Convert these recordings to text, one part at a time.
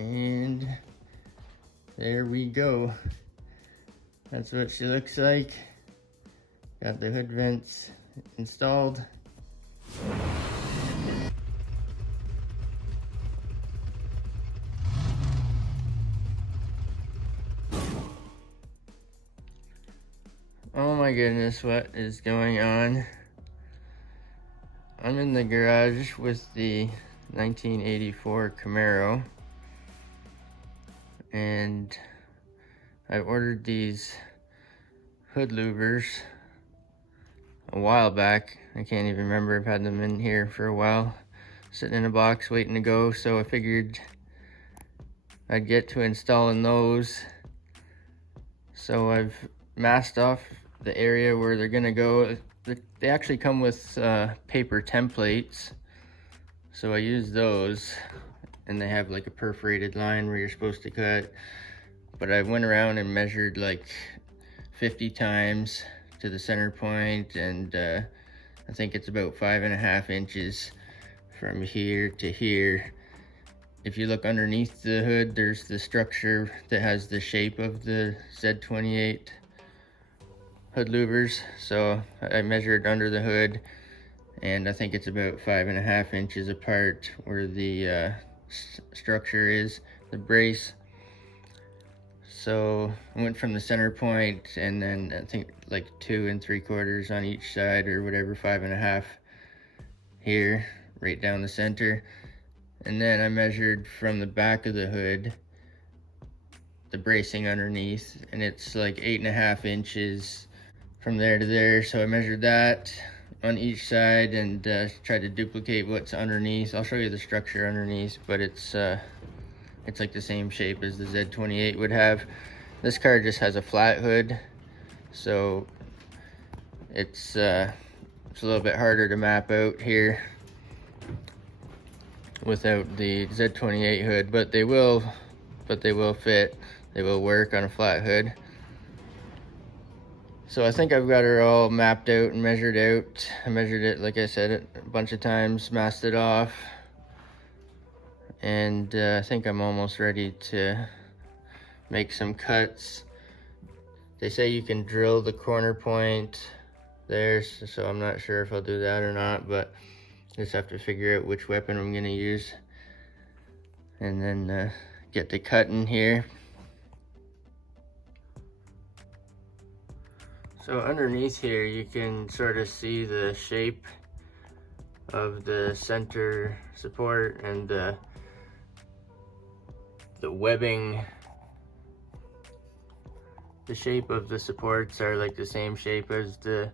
And there we go. That's what she looks like. Got the hood vents installed. Oh my goodness, what is going on? I'm in the garage with the 1984 Camaro, and I ordered these hood louvers a while back. I can't even remember. I've had them in here for a while, sitting in a box waiting to go, so I figured I'd get to installing those. So I've masked off the area where they're gonna go. They actually come with paper templates, so I use those, and they have like a perforated line where you're supposed to cut. But I went around and measured like 50 times to the center point, and I think it's about 5.5 inches from here to here. If you look underneath the hood, there's the structure that has the shape of the Z28 hood louvers. So I measured under the hood, and I think it's about 5.5 inches apart where the structure is, the brace. So I went from the center point, and then I think like 2 3/4 on each side, or whatever, 5.5 here, right down the center. And then I measured from the back of the hood, the bracing underneath, and it's like 8.5 inches from there to there. So I measured that on each side and tried to duplicate what's underneath. I'll show you the structure underneath, but it's like the same shape as the Z28 would have. This car just has a flat hood, so it's a little bit harder to map out here without the Z28 hood, but they will fit. They will work on a flat hood. So I think I've got her all mapped out and measured out. I measured it, like I said, a bunch of times, masked it off, and I think I'm almost ready to make some cuts. They say you can drill the corner point there, so I'm not sure if I'll do that or not, but just have to figure out which weapon I'm gonna use, and then get to cutting here. So underneath here, you can sort of see the shape of the center support, and the webbing. The shape of the supports are like the same shape as the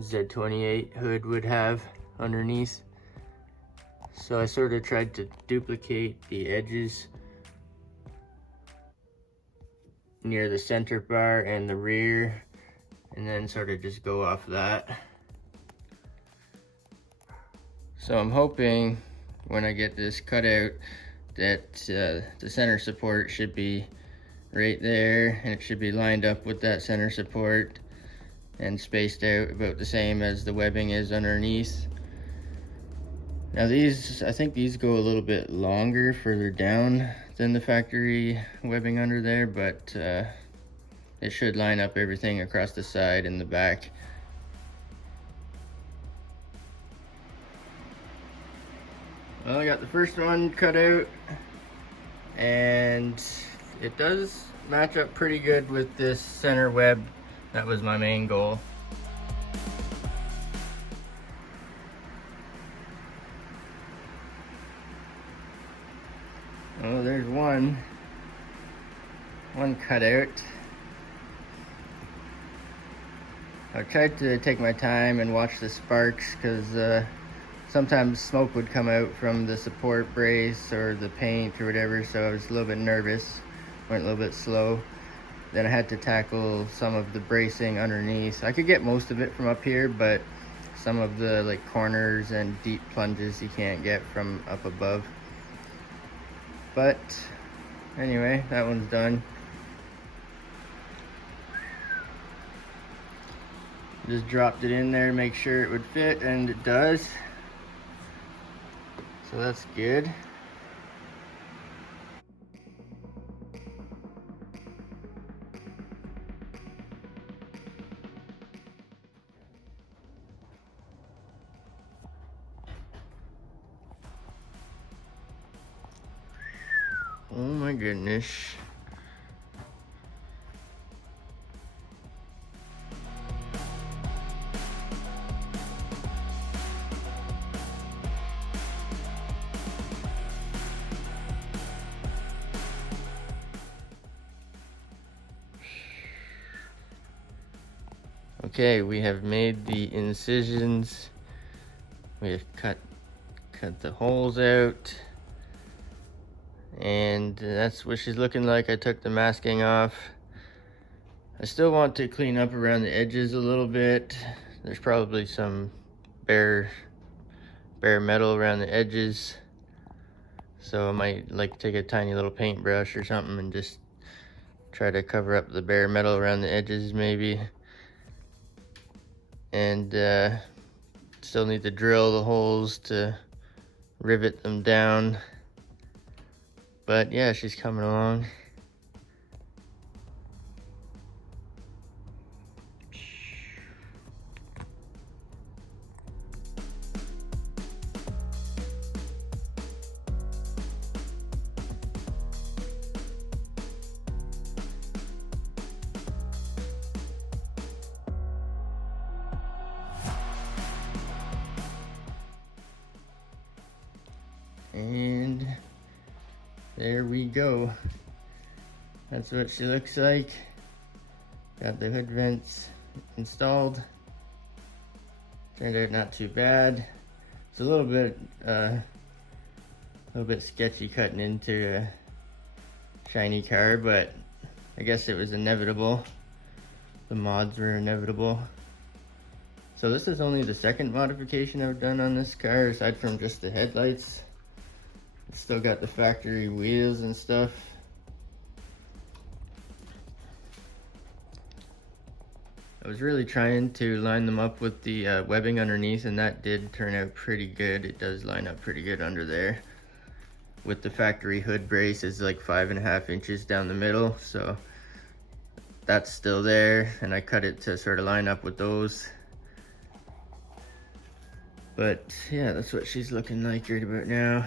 Z28 hood would have underneath. So I sort of tried to duplicate the edges near the center bar and the rear, and then sort of just go off that. So I'm hoping when I get this cut out that the center support should be right there, and it should be lined up with that center support and spaced out about the same as the webbing is underneath. Now these, I think these go a little bit longer further down than the factory webbing under there, but it should line up everything across the side and the back. Well, I got the first one cut out, and it does match up pretty good with this center web. That was my main goal. Oh, there's one cut out. I tried to take my time and watch the sparks, because sometimes smoke would come out from the support brace or the paint or whatever, so I was a little bit nervous, went a little bit slow. Then I had to tackle some of the bracing underneath. I could get most of it from up here, but some of the like corners and deep plunges you can't get from up above. But anyway, that one's done. Just dropped it in there to make sure it would fit, and it does. So that's good. Oh my goodness. Okay, we have made the incisions. We have cut the holes out. And that's what she's looking like. I took the masking off. I still want to clean up around the edges a little bit. There's probably some bare metal around the edges. So I might like take a tiny little paintbrush or something and just try to cover up the bare metal around the edges maybe. And still need to drill the holes to rivet them down. But yeah, she's coming along. And there we go. That's what she looks like. Got the hood vents installed. Turned out not too bad. It's a little bit sketchy cutting into a shiny car, but I guess it was inevitable. The mods were inevitable. So this is only the second modification I've done on this car, aside from just the headlights. It's still got the factory wheels and stuff. I was really trying to line them up with the webbing underneath, and that did turn out pretty good. It does line up pretty good under there. With the factory hood brace, it's like 5.5 inches down the middle, so that's still there, and I cut it to sort of line up with those. But yeah, that's what she's looking like right about now.